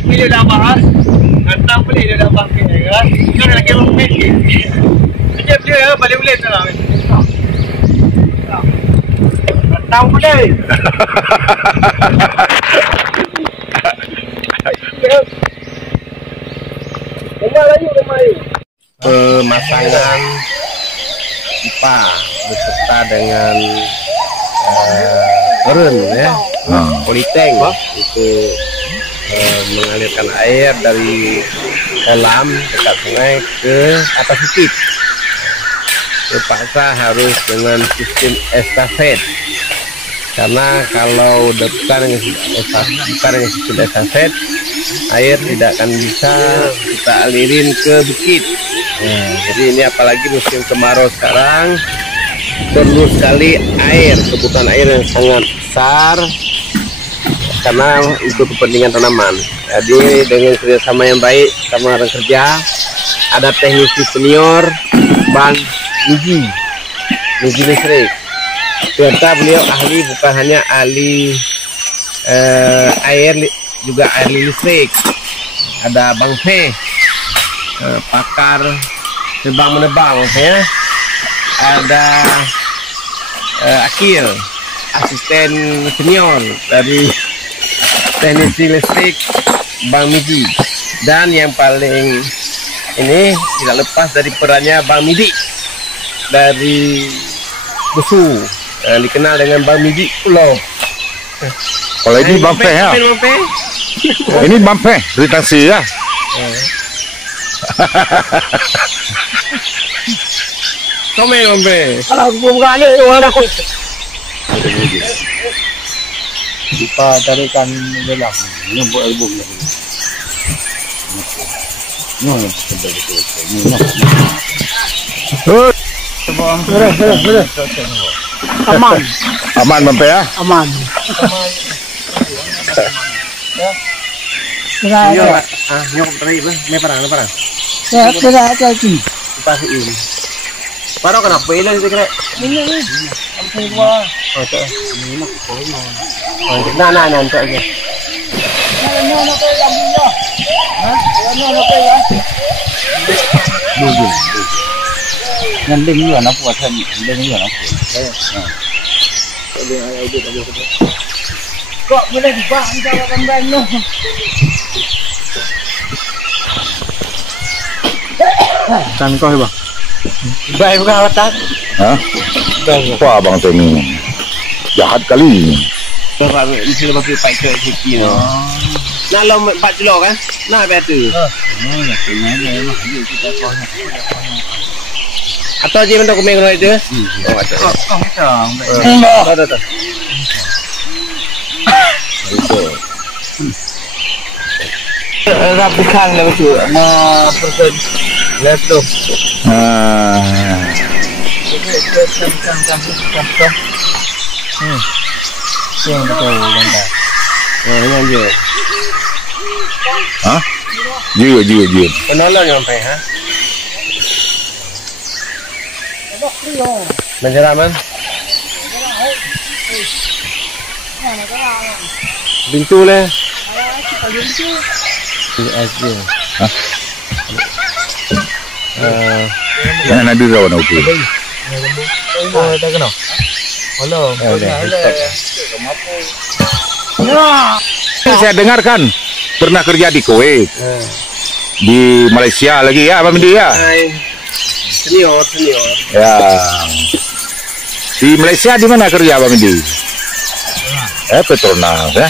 Pilih dah bahas. Datang boleh dia dah bangkit kan. Kan lagi bangkit. Dia dia balik boleh tu lah. Datang boleh. Pemasangan pipa beserta dengan ren ya, politank untuk mengalirkan air dari kolam dekat sungai ke atas bukit. Terpaksa harus dengan sistem estafet, karena kalau bukan dengan sistem estafet, air tidak akan bisa kita alirin ke bukit. Jadi ini apalagi musim kemarau sekarang, perlu sekali air, kebutuhan air yang sangat besar karena untuk kepentingan tanaman. Jadi dengan kerjasama yang baik sama orang kerja, ada teknisi senior Bang Miji Listrik. Ternyata beliau ahli, bukan hanya ahli air, juga ahli listrik. Ada Bang Fe, pakar tebang menebang ya. Ada Akil, asisten senior dari teknisi listrik Bang Miji. Dan yang paling ini tidak lepas dari perannya Bang Midi dari Busu, dikenal dengan Bang Midi Pulau. Kalau ini Bang Fe ya? Ini Bang Fe, Ritasi ya? Komen Bang Fe. Kalau bukan ada orang aku. Kita tarikan dalam nyebut album lagi. Aman. Aman Bang Fe ya? Aman. Nyok terakhir lah, ini parang. Ya, tidak lagi. Dipasiin. Parang kenapa hilang itu kira? Ini. Sampai dua. Nah, nanti aja. Nanding juga anak puasan, nanding juga anak. Kok boleh dibang jawaban banyak. Kan kau Bang? Baik bukan awatan. Hah? Wah Bang tu ni jahat kali. Mesti lepas tu pakai cuci no. Nak lo 4 kilo kan? Nak apa tu? Atau je minta kumeng kalau itu? Oh, macam. Dah. Rapikan lah betul. Persen laptop. Yang betul benda. Ini aja. Hah? Jua. Penolong sampai ha? Menjeraman. Pintu leh. Hah? Yang ada rawan aku. Dah kena. Halo. Saya dengarkan pernah kerja di Kuwait, di Malaysia lagi ya, Abang Midi ya? Senior. Ya. Di Malaysia di mana kerja Abang Midi? Petronas ya.